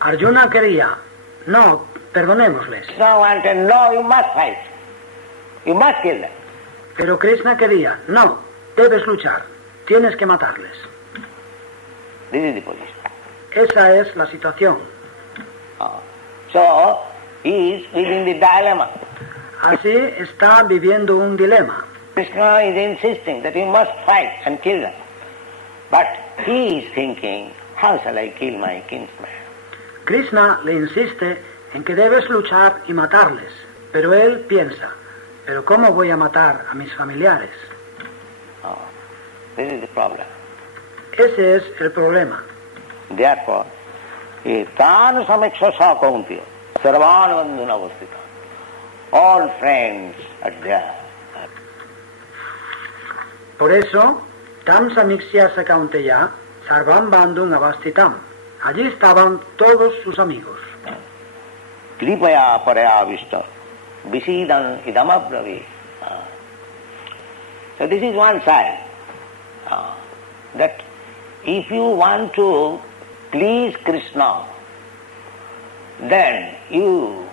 Arjuna quería, no, perdonémosles. Krishna wanted, no, you must fight. You must kill them. Pero Krishna quería, no, debes luchar, tienes que matarles. This is the position. Esa es la situación. So, he is within the dilemma. Así está viviendo un dilema. Krishna is insisting that you must fight and kill them. But he is thinking, how shall I kill my kinsman? Krishna le insiste en que debes luchar y matarles, pero él piensa, ¿pero cómo voy a matar a mis familiares? This is the problem. Ese es el problema. Therefore, Tan Samiksha Sakuntya, Sarvan Vanduna Avastita. All friends are there. Por eso, Tam Samikshya Sakaunteya, Sarvam Bandung Avastitam. Allí estaban todos sus amigos. Kripaya Paraya Vishta, Visidan Idamabravi. So this is one side. That if you want to please Krishna, then you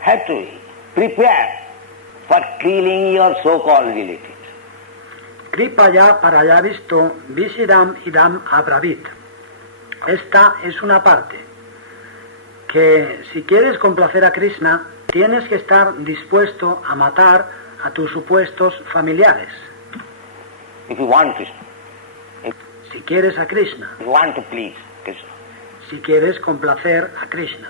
have to prepare for killing your so-called relatives. Kripaya Paraya Visto, Visidam Idam Abravit. Esta es una parte que si quieres complacer a Krishna, tienes que estar dispuesto a matar a tus supuestos familiares. If you want Krishna. Si quieres a Krishna. If you want to please Krishna. Si quieres complacer a Krishna.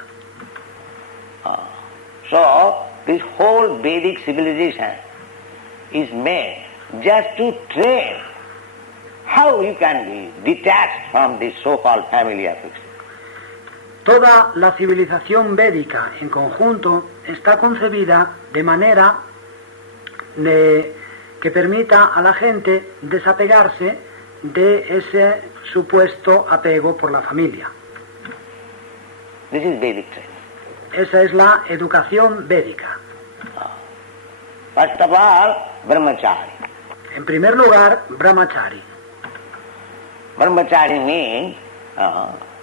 So, this whole Vedic civilization is made just to train how you can be detached from this so-called family affection. Toda la civilización védica en conjunto está concebida de manera que permita a la gente desapegarse de ese supuesto apego por la familia. This is Vedic training. Esa es la educación védica. First of all, brahmachari. En primer lugar, brahmachari. Brahmachari means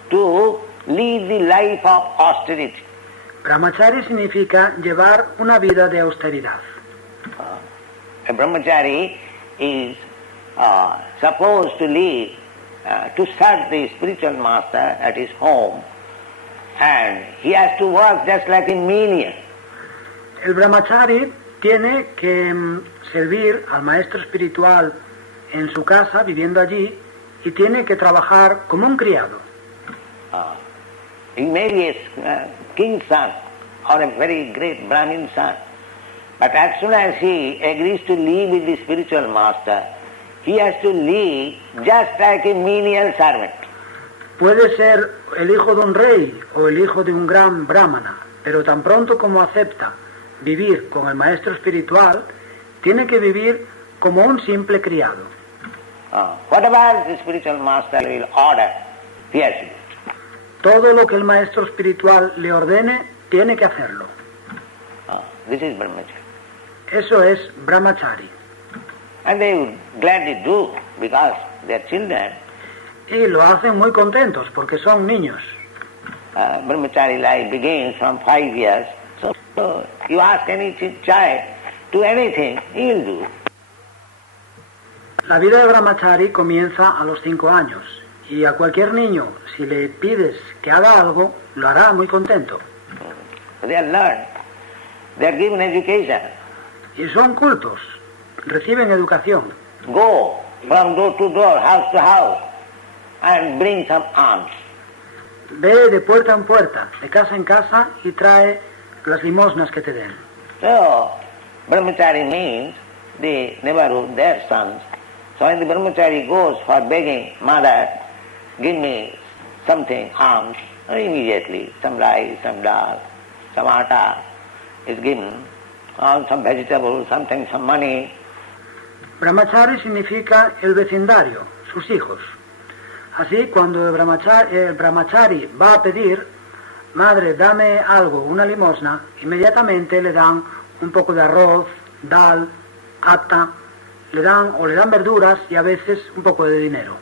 to lead the life of austerity. Brahmachari significa llevar una vida de austeridad. A brahmachari is supposed to live, to serve the spiritual master at his home, and he has to work just like a menial. El brahmachari tiene que servir al maestro espiritual en su casa, viviendo allí, y tiene que trabajar como un criado. He may be a king's son or a very great Brahmin son, but as soon as he agrees to live with the spiritual master, he has to live just like a menial servant. Puede ser el hijo de un rey o el hijo de un gran brahmana, pero tan pronto como acepta vivir con el maestro espiritual, tiene que vivir como un simple criado. Whatever the spiritual master will order, he has to do. Todo lo que el maestro espiritual le ordene, tiene que hacerlo. This is brahmachari. Eso es brahmachari. And they would gladly do because they are children. Y lo hacen muy contentos porque son niños. Brahmachari life begins from 5 years. So you ask any child to anything, he will do. La vida de brahmachari comienza a los 5 años. Y a cualquier niño, si le pides que haga algo, lo hará muy contento. They are learned. They are given education. Y son cultos, reciben educación. Go from door to door, house to house, and bring some alms. Ve de puerta en puerta, de casa en casa y trae las limosnas que te den. So, brahmachari means the neighborhood, their sons. So when the brahmachari goes for begging, mother, give me something, alms, immediately some rice, some dal, some atta is given, or some vegetables, something, some money. Brahmachari significa el vecindario, sus hijos. Así, cuando el brahmachari va a pedir, madre, dame algo, una limosna, inmediatamente le dan un poco de arroz, dal, atta, le dan verduras y a veces un poco de dinero.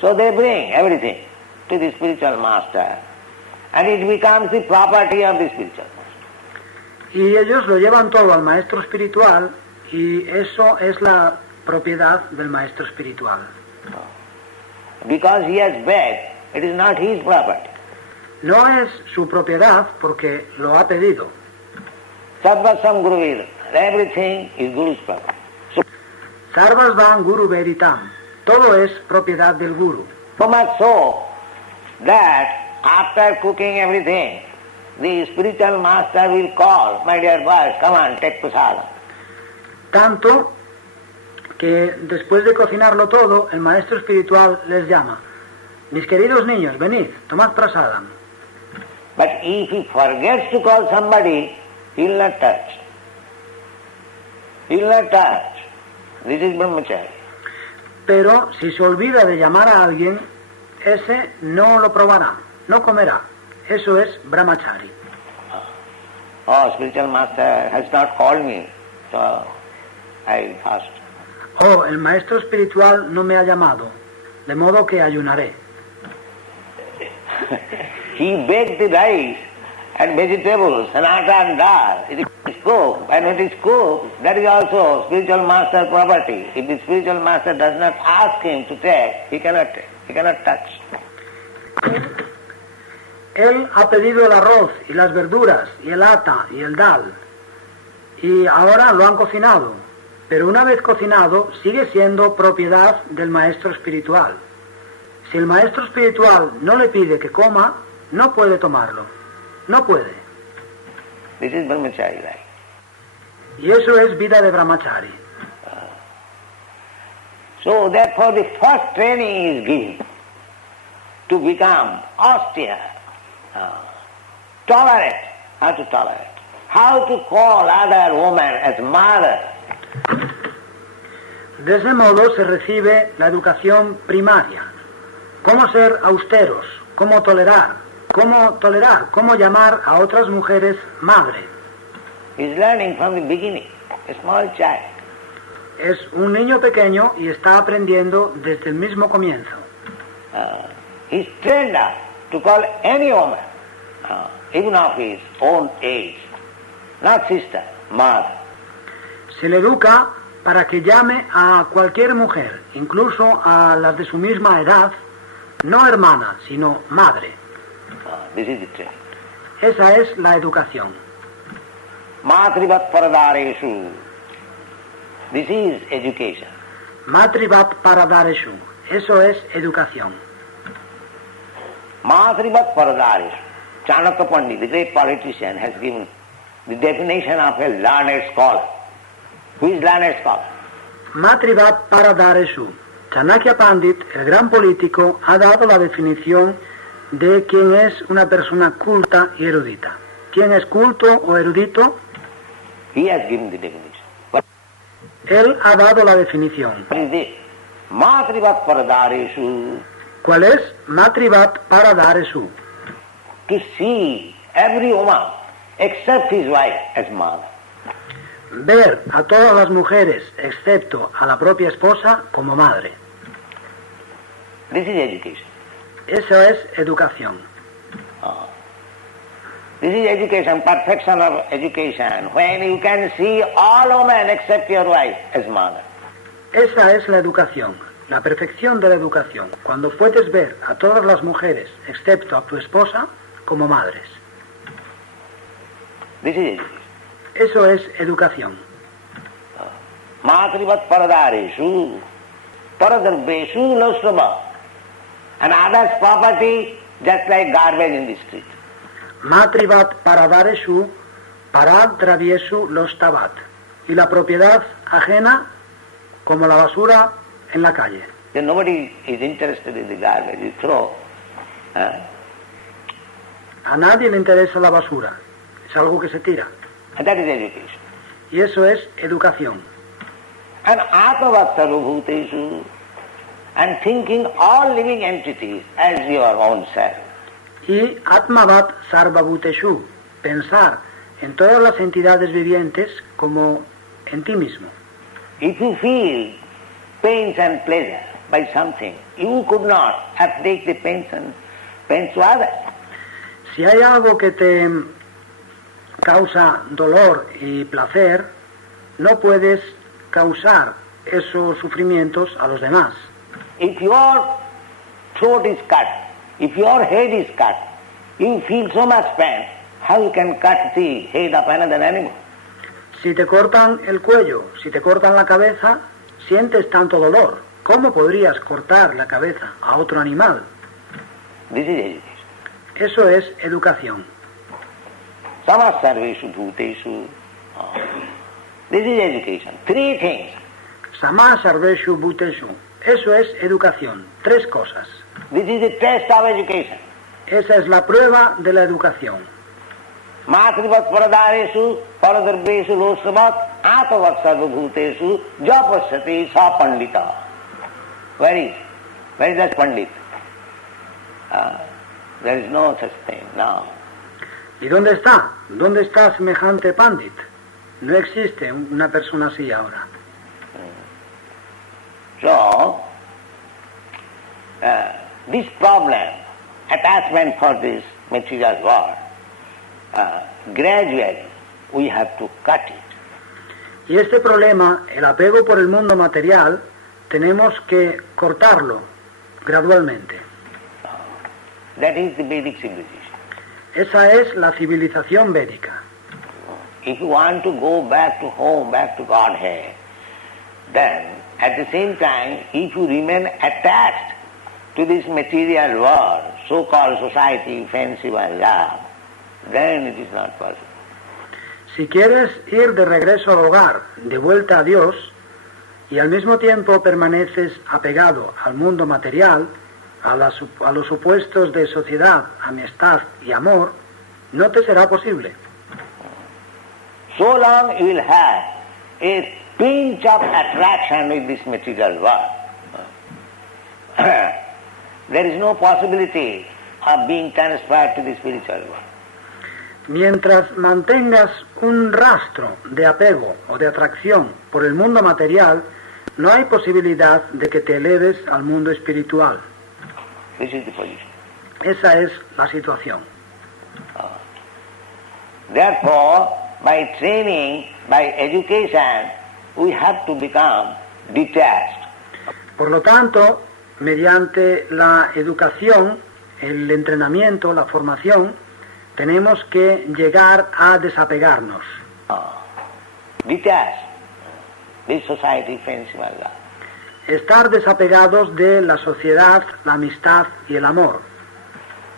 So they bring everything to the spiritual master, and it becomes the property of the spiritual master. Y ellos lo llevan todo al maestro espiritual y eso es la propiedad del maestro espiritual. Because he has begged, it is not his property. No es su propiedad porque lo ha pedido. Sarvasam Guru Vedam. Everything is Guru's property. So Sarvasvam Guru Veritam. Todo es propiedad del Guru. much so that after cooking everything, the spiritual master will call, my dear boys, come on, take prasadam. Tanto que después de cocinarlo todo, el maestro espiritual les llama. Mis queridos niños, venid, tomad prasadam. But if he forgets to call somebody, he will not touch. He will not touch. This is brahmachari. Pero si se olvida de llamar a alguien, ese no lo probará, no comerá. Eso es brahmachari. Oh, spiritual master has not called me, so I fast. Oh, el maestro espiritual no me ha llamado, de modo que ayunaré. He baked the rice and vegetables and atta and dal. It is cooked, and when it is cooked, that is also spiritual master property. If the spiritual master does not ask him to take, he cannot take, he cannot touch. Él ha pedido el arroz y las verduras y el ata y el dal y ahora lo han cocinado, pero una vez cocinado sigue siendo propiedad del maestro espiritual. Si el maestro espiritual no le pide que coma, no puede tomarlo, no puede. This is brahmachari, right? Y eso es vida de brahmachari. So therefore the first training is given to become austere, tolerant, how to tolerate, how to call other women as mother. De ese modo se recibe la educación primaria. Cómo ser austeros, cómo tolerar, cómo llamar a otras mujeres madre. He's learning from the beginning, a small child. Es un niño pequeño y está aprendiendo desde el mismo comienzo. He's trained up to call any woman, even of his own age, not sister, mother. Se le educa para que llame a cualquier mujer, incluso a las de su misma edad, no hermana, sino madre. This is the training. Esa es la educación. Matrivat paradareshu. This is education. Matrivat paradareshu. Eso es educación. Matrivat paradareshu. Chanakya Pandit, the great politician, has given the definition of a learned scholar. Who is learned scholar? Matrivat paradareshu. Chanakya Pandit, el gran político, ha dado la definición de quién es una persona culta y erudita. ¿Quién es culto o erudito? He has given the definition. But Él ha dado la definición. what is this? Matrivat paradareshu. ¿Cuál es? Matrivat paradareshu. To see every woman except his wife as mother. Ver a todas las mujeres, excepto a la propia esposa, como madre. This is education. Eso es educación. This is education, perfection of education, when you can see all women except your wife as mother. Esa es la educación, la perfección de la educación, cuando puedes ver a todas las mujeres, excepto a tu esposa, como madres. This is education. Eso es educación. Matrivat paradareshu, paradarbeshu losrama. And others' property just like garbage in the street. Matrivat paradareshu, parad traviesu los tabat. Y la propiedad ajena como la basura en la calle. Then nobody is interested in the garbage you throw. A nadie le interesa la basura, es algo que se tira. And that is education. Y eso es educación. And atmavatsarubhuteshu, and thinking all living entities as your own self. Y Atmavat Sarvabhuteshu, pensar en todas las entidades vivientes como en ti mismo. If you feel pains and pleasure by something, you could not afflict the pains to others. Si hay algo que te causa dolor y placer, no puedes causar esos sufrimientos a los demás. If your throat is cut, if your head is cut, you feel so much pain, how you can cut the head of another animal? Si te cortan el cuello, si te cortan la cabeza, sientes tanto dolor. ¿Cómo podrías cortar la cabeza a otro animal? This is education. Eso es educación. Samasarveshu bhuteshu. This is education. Three things. Sama sarveshu bhuteshu. Eso es educación. 3 cosas. This is the test of education. Esa es la prueba de la educación. Matrivat paradareshu paradarbeshu losavat atavat sarvabhuteshu japasati sa pandita. Where is that pandit? There is no such thing now. ¿Y dónde está? ¿Dónde está semejante pandit? No existe una persona así ahora. So, this problem, attachment for this material world, gradually we have to cut it. Y este problema, el apego por el mundo material, tenemos que cortarlo gradualmente. That is the Vedic civilization. Esa es la civilización védica. If you want to go back to home, back to Godhead, then at the same time, if you remain attached to this material world, so-called society, fancy and love, then it is not possible. Si quieres ir de regreso al hogar, de vuelta a Dios, y al mismo tiempo permaneces apegado al mundo material, a los supuestos de sociedad, amistad y amor, no te será posible. So long you will have a pinch of attraction with this material world. There is no possibility of being transferred to the spiritual world. Mientras mantengas un rastro de apego o de atracción por el mundo material, no hay posibilidad de que te eleves al mundo espiritual. This is the position. Esa es la situación. Therefore, by training, by education, we have to become detached. Por lo tanto, mediante la educación, el entrenamiento, la formación, tenemos que llegar a desapegarnos. Detached. This society, friends, my love. Estar desapegados de la sociedad, la amistad y el amor.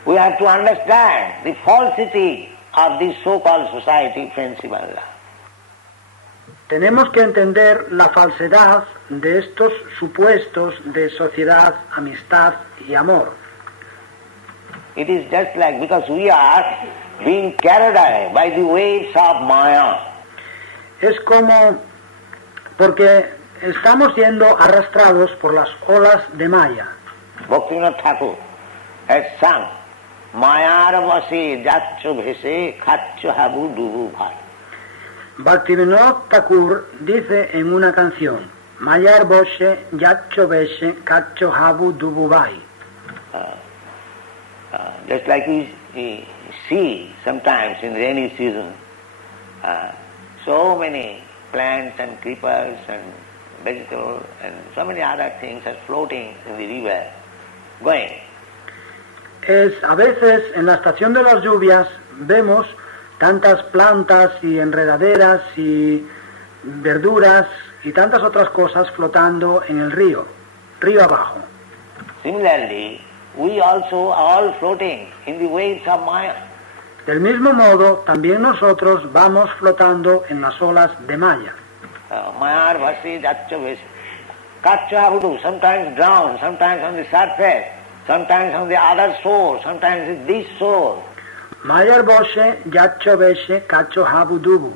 We have to understand the falsity of this so-called society, friendship and love. Tenemos que entender la falsedad de estos supuestos de sociedad, amistad y amor. It is just like because we are being carried away by the waves of Maya. Es como porque estamos siendo arrastrados por las olas de Maya. Bhaktivinoda Thakur has sung Mayar vase jaccho bhese khacho habu dubu bhai. Bhaktivinoda Thakur dice en una canción, Mayar Boshe Yacho Beshe Kacho Habu Dububai. Just like we see sometimes in rainy season, so many plants and creepers and vegetables and so many other things are floating in the river, going. A veces en la estación de las lluvias vemos tantas plantas y enredaderas y verduras y tantas otras cosas flotando en el río abajo. Similarly, we also are all floating in the waves of Maya. Del mismo modo, también nosotros vamos flotando en las olas de Maya. Mayar vasi jaccho vesi. Kacho habu, sometimes drowned, sometimes on the surface, sometimes on the other shore, sometimes in this shore. Mayar Boshe, Yacho Beshe, Kacho Habu Dubu.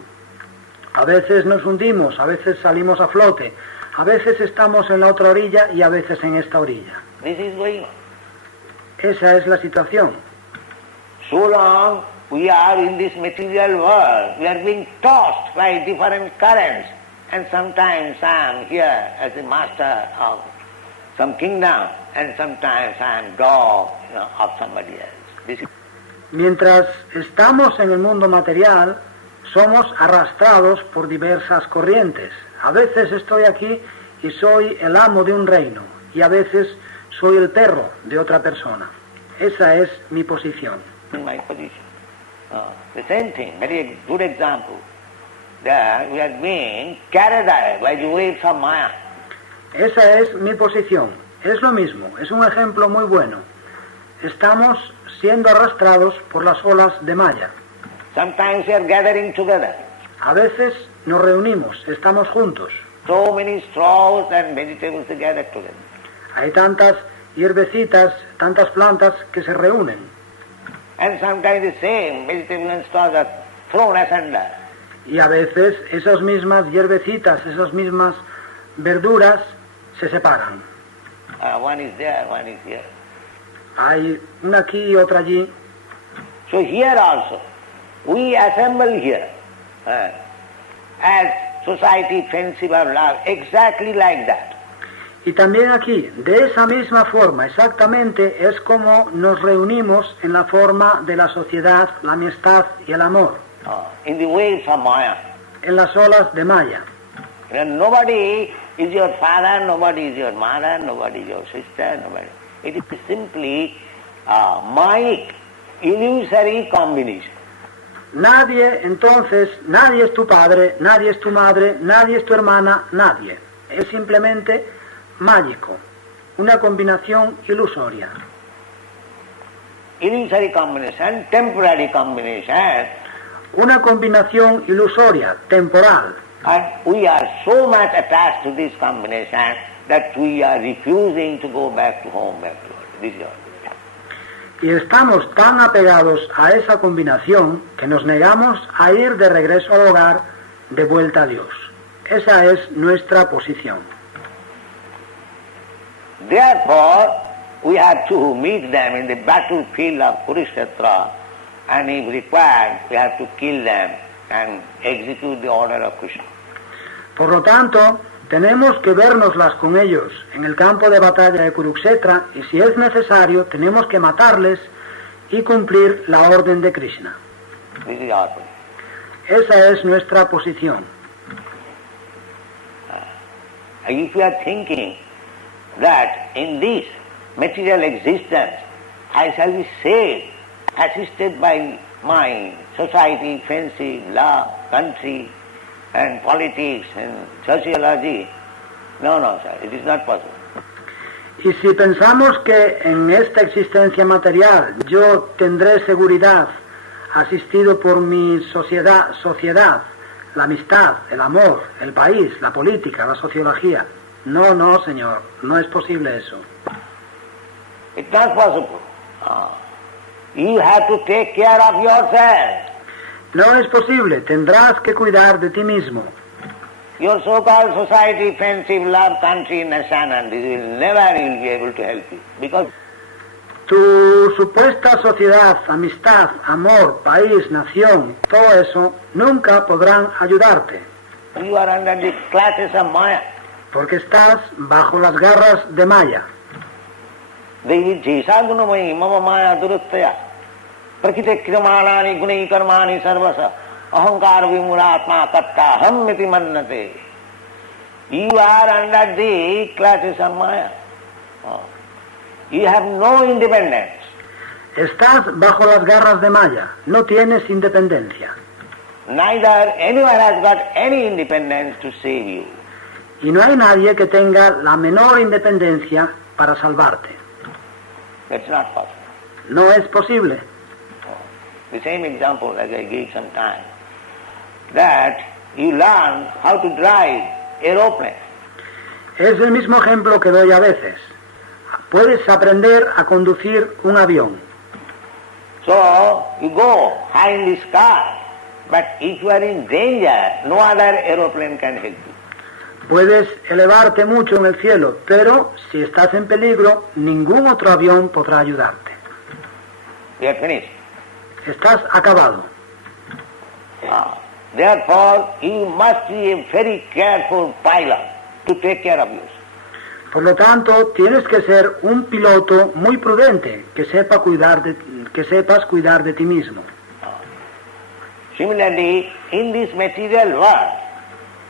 A veces nos hundimos, a veces salimos a flote, a veces estamos en la otra orilla y a veces en esta orilla. This is going on. Esa es la situación. So long we are in this material world, we are being tossed by different currents, and sometimes I am here as the master of some kingdom, and sometimes I am dog of somebody else. This is Mientras estamos en el mundo material, somos arrastrados por diversas corrientes. A veces estoy aquí y soy el amo de un reino, y a veces soy el perro de otra persona. Esa es mi posición. My position. The same thing, very good example. That we are being carried away by the waves of Maya. Esa es mi posición. Es lo mismo, es un ejemplo muy bueno. Estamos siendo arrastrados por las olas de Maya. Sometimes we are gathering together. A veces nos reunimos, estamos juntos. So many straws and vegetables are gathered together. Hay tantas hierbecitas, tantas plantas que se reúnen. And sometimes the same vegetables and straws are thrown asunder. Y a veces esas mismas hierbecitas, esas mismas verduras se separan. One is there, one is here. Hay una aquí y otra allí. So here also, we assemble here as society offensive of love, exactly like that. Y también aquí, de esa misma forma, exactamente, es como nos reunimos en la forma de la sociedad, la amistad y el amor. In the waves of Maya. En las olas de Maya. And nobody is your father, nobody is your mother, nobody is your sister, nobody. It is simply Mayic, illusory combination. Nadie, entonces, nadie es tu padre, nadie es tu madre, nadie es tu hermana, nadie. Es simplemente mágico, una combinación ilusoria. Illusory combination, temporary combination. Una combinación ilusoria, temporal. And we are so much attached to this combination that we are refusing to go back to home, back to earth. This is all. Y estamos tan apegados a esa combinación que nos negamos a ir de regreso al hogar, de vuelta a Dios. Esa es nuestra posición. Therefore, we have to meet them in the battlefield of Kurukshetra, and if required, we have to kill them and execute the order of Krishna. Por lo tanto, tenemos que vernoslas con ellos en el campo de batalla de Kurukshetra y si es necesario tenemos que matarles y cumplir la orden de Krishna. This is our position. Esa es nuestra posición. If you are thinking that in this material existence I shall be saved, assisted by my society, fancy, law, country, and politics and sociology. No, sir, it is not possible. Y si pensamos que en esta existencia material yo tendré seguridad asistido por mi sociedad, la amistad, el amor, el país, la política, la sociología. No, señor, no es posible eso. It's not possible. You have to take care of yourself. No es posible, tendrás que cuidar de ti mismo. Your so-called society, offensive, love, country, nation, and this will never be able to help you. Because Tu supuesta sociedad, amistad, amor, país, nación, todo eso, nunca podrán ayudarte. you are under the clutches of Maya. Porque estás bajo las garras de Maya. Devi jesa gunamai mama maya duruttaya. Prakite krimanani gunai karmani sarvasa. Ahankar vimuratma katta hammiti mannate. You are under the clutches of Maya. You have no independence. Estás bajo las garras de Maya, no tienes independencia. Neither anyone has got any independence to save you. Y no hay nadie que tenga la menor independencia para salvarte. That's not possible. No es posible. The same example as I gave some time, that you learn how to drive aeroplane. Es el mismo ejemplo que doy a veces. Puedes aprender a conducir un avión. So you go high in the sky, but if you are in danger, no other aeroplane can help you. Puedes elevarte mucho en el cielo, pero si estás en peligro, ningún otro avión podrá ayudarte. You are finished. Estás acabado. Therefore, you must be a very careful pilot to take care of yourself. Por lo tanto, tienes que ser un piloto muy prudente, que sepas cuidar de ti mismo. Similarly, in this material world,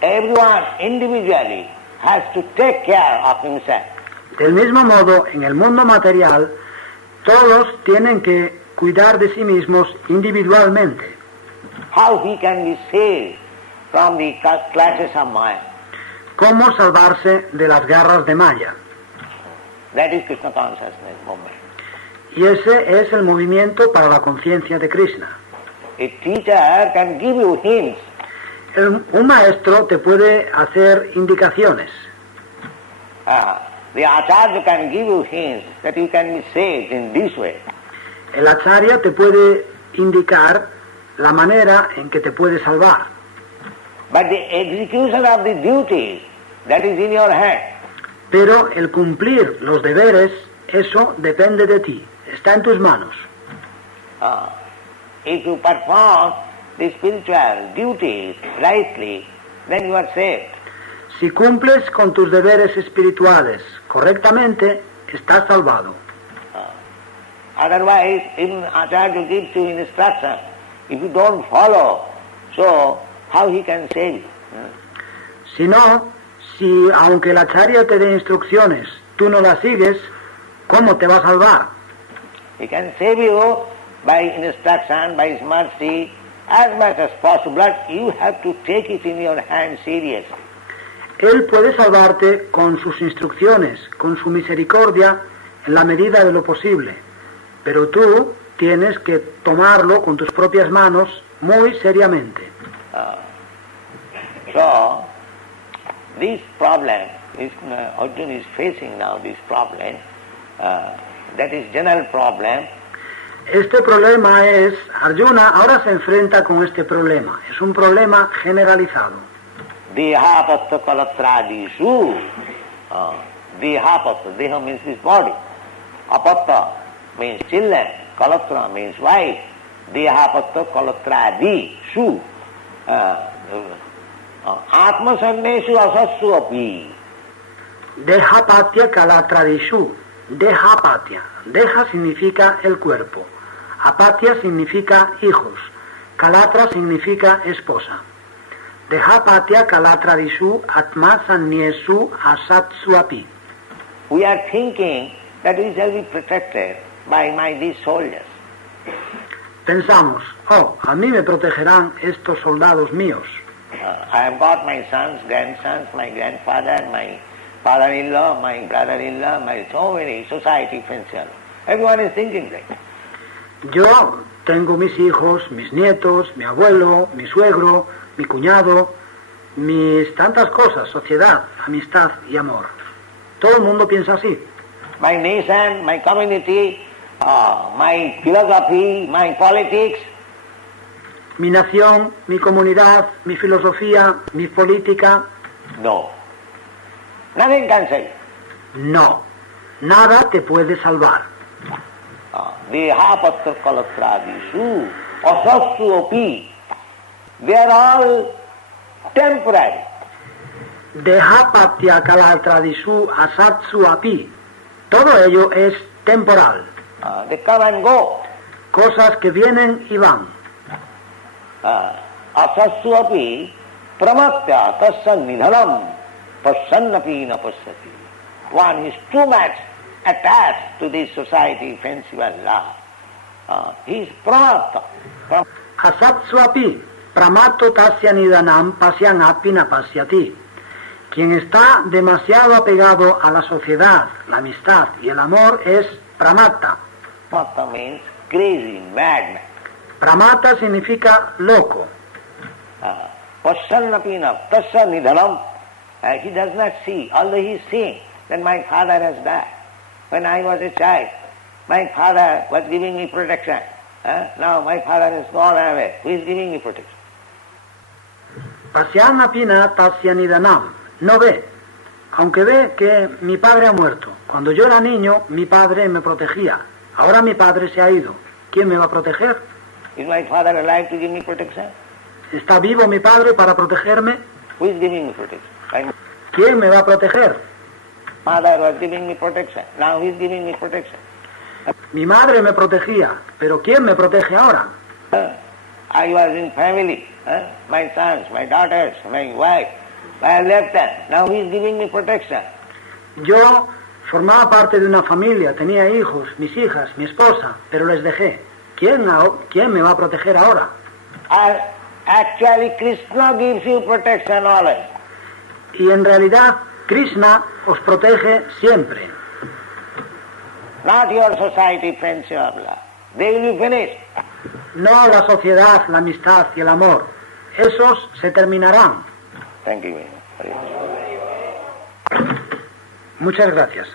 everyone individually has to take care of himself. Del mismo modo, en el mundo material, todos tienen que cuidar de sí mismos individualmente. How he can be saved from the clutches of Maya. ¿Cómo salvarse de las garras de Maya? That is Krishna consciousness movement. Y ese es el movimiento para la conciencia de Krishna. A teacher can give you hints. Un maestro te puede hacer indicaciones. The acharya can give you hints that you can be saved in this way. El acharya te puede indicar la manera en que te puede salvar. But the execution of the duties, that is in your hand. Pero el cumplir los deberes, eso depende de ti, está en tus manos. If you perform the spiritual duties rightly, then you are saved. Si cumples con tus deberes espirituales correctamente, estás salvado. Otherwise, even Acharya gives you instruction. If you don't follow, so how he can save you? Si no, si aunque el acharya te dé instrucciones, tú no las sigues, ¿cómo te va a salvar? He can save you by instruction, by his mercy, as much as possible, but you have to take it in your hand seriously. Él puede salvarte con sus instrucciones, con su misericordia, en la medida de lo posible. Pero tú tienes que tomarlo con tus propias manos muy seriamente. So, this problem, Arjuna is facing now this problem, that is general problem. Este problema es, Arjuna ahora se enfrenta con este problema. Es un problema generalizado. Dehapatta kalatradisu. Dehapatta, deha means his body. Apatta means children. Kalatra means wife. Dehapatta kalatradisu. Atma sannesu asassu api. Dehapatya kalatradishu. Dehapatya. Deha significa el cuerpo. Apatya significa hijos. Kalatra significa esposa. Dehapatya kalatradishu atma sanniesu asatsu api. We are thinking that we shall be protected by these soldiers. Pensamos, a mí me protegerán estos soldados míos. I have got my sons, grandsons, my grandfather, my father-in-law, my brother-in-law, my so many society friends. Everyone is thinking that. Yo tengo mis hijos, mis nietos, mi abuelo, mi suegro, mi cuñado, mis tantas cosas, sociedad, amistad y amor. Todo el mundo piensa así. My nation, my community, my philosophy, my politics. Mi nación, mi comunidad, mi filosofía, mi política. No. Nothing can save. No. Nada te puede salvar. Dehapatta kalatradisu asassu api. They are all temporary. Dehapatya kalatradishu asatsu api. Todo ello es temporal. They come and go. Cosas que vienen y van. Asassu api pramatya tasya nidhanam pasyannapi na pasyati. One is too much attached to this society, fanciful love. He is pramata. Asatsu api. Pramato tasya nidanam pasyan api na pasyati. Quien está demasiado apegado a la sociedad, la amistad y el amor es pramata. Pramata means crazy, madman. Pramata significa loco. Pasyannapina, tasya nidhanam. He does not see, although he is seeing that my father has died. When I was a child, my father was giving me protection. Now my father has gone away. Who is giving me protection? Pasyanapina tasya nidanam. No ve, aunque ve que mi padre ha muerto. Cuando yo era niño, mi padre me protegía. Ahora mi padre se ha ido. ¿Quién me va a proteger? Is my father alive to give me protection? ¿Está vivo mi padre para protegerme? Who is giving me protection? ¿Quién me va a proteger? Mother was giving me protection. Now he is giving me protection. Mi madre me protegía, pero ¿quién me protege ahora? I was in family, my sons, my daughters, my wife. I left them. Now he is giving me protection. Yo formaba parte de una familia, tenía hijos, mis hijas, mi esposa, pero les dejé. ¿Quién me va a proteger ahora? Actually, Krishna gives you protection always. Y en realidad, Krishna os protege siempre. Not your society, friendship, love. They will be finished. No la sociedad, la amistad y el amor. Esos se terminarán. Thank you. Muchas gracias.